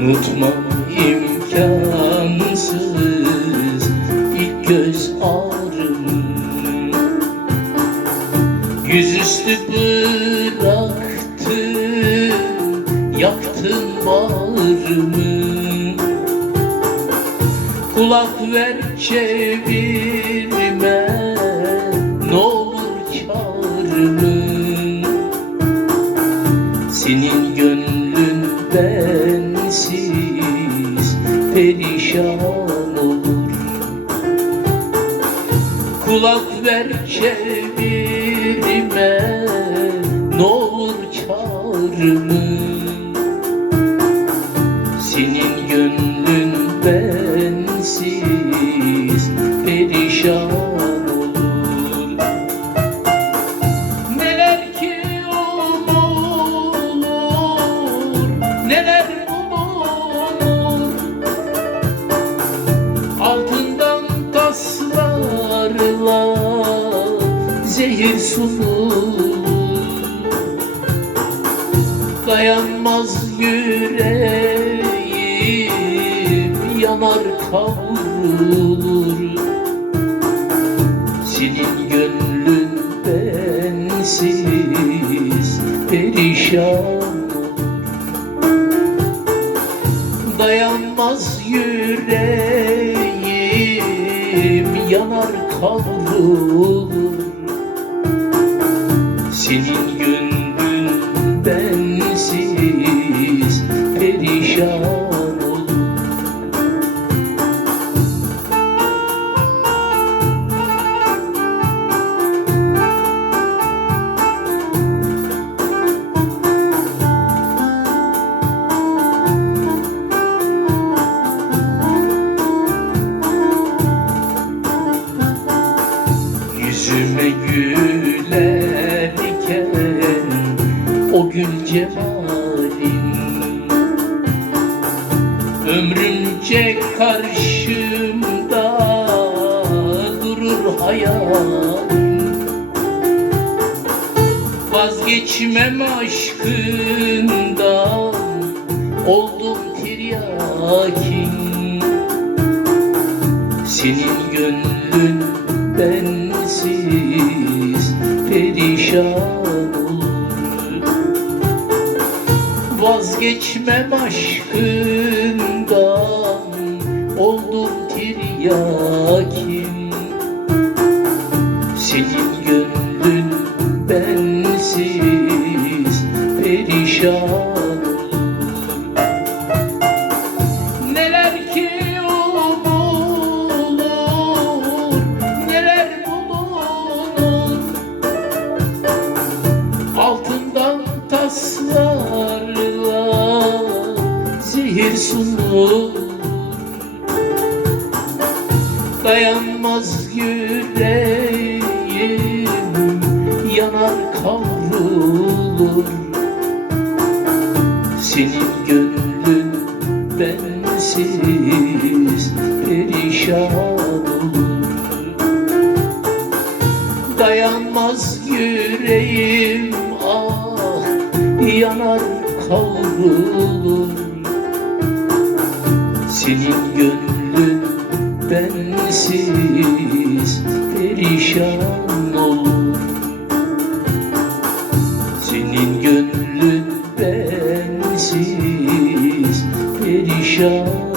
Unutmam imkansız ilk göz ağrımı Yüzüstü bıraktın, yaktın bağrımı. Kulak ver çevirme, ne olur kârımı Senin gönlün bensiz perişan olur. Kulak ver çevirme ne olur kârımı sunur Dayanmaz yüreğim yanar kavrulur Senin gönlün bensiz perişan. Dayanmaz yüreğim yanar kavrulur gül cemalin Ömrümce karşımda durur hayalim. Vazgeçmem aşkından oldum tiryakin. Senin gönlün bensiz perişan Vazgeçmem aşkından oldum tiryakim Senin gönlün bensiz perişan zehir sunur. Dayanmaz yüreğim yanar kavrulur. Senin gönlün bensiz perişan olur. Dayanmaz yüreğim ah yanar kavrulur senin gönlün bensiz perişan olur. Senin gönlün bensiz perişan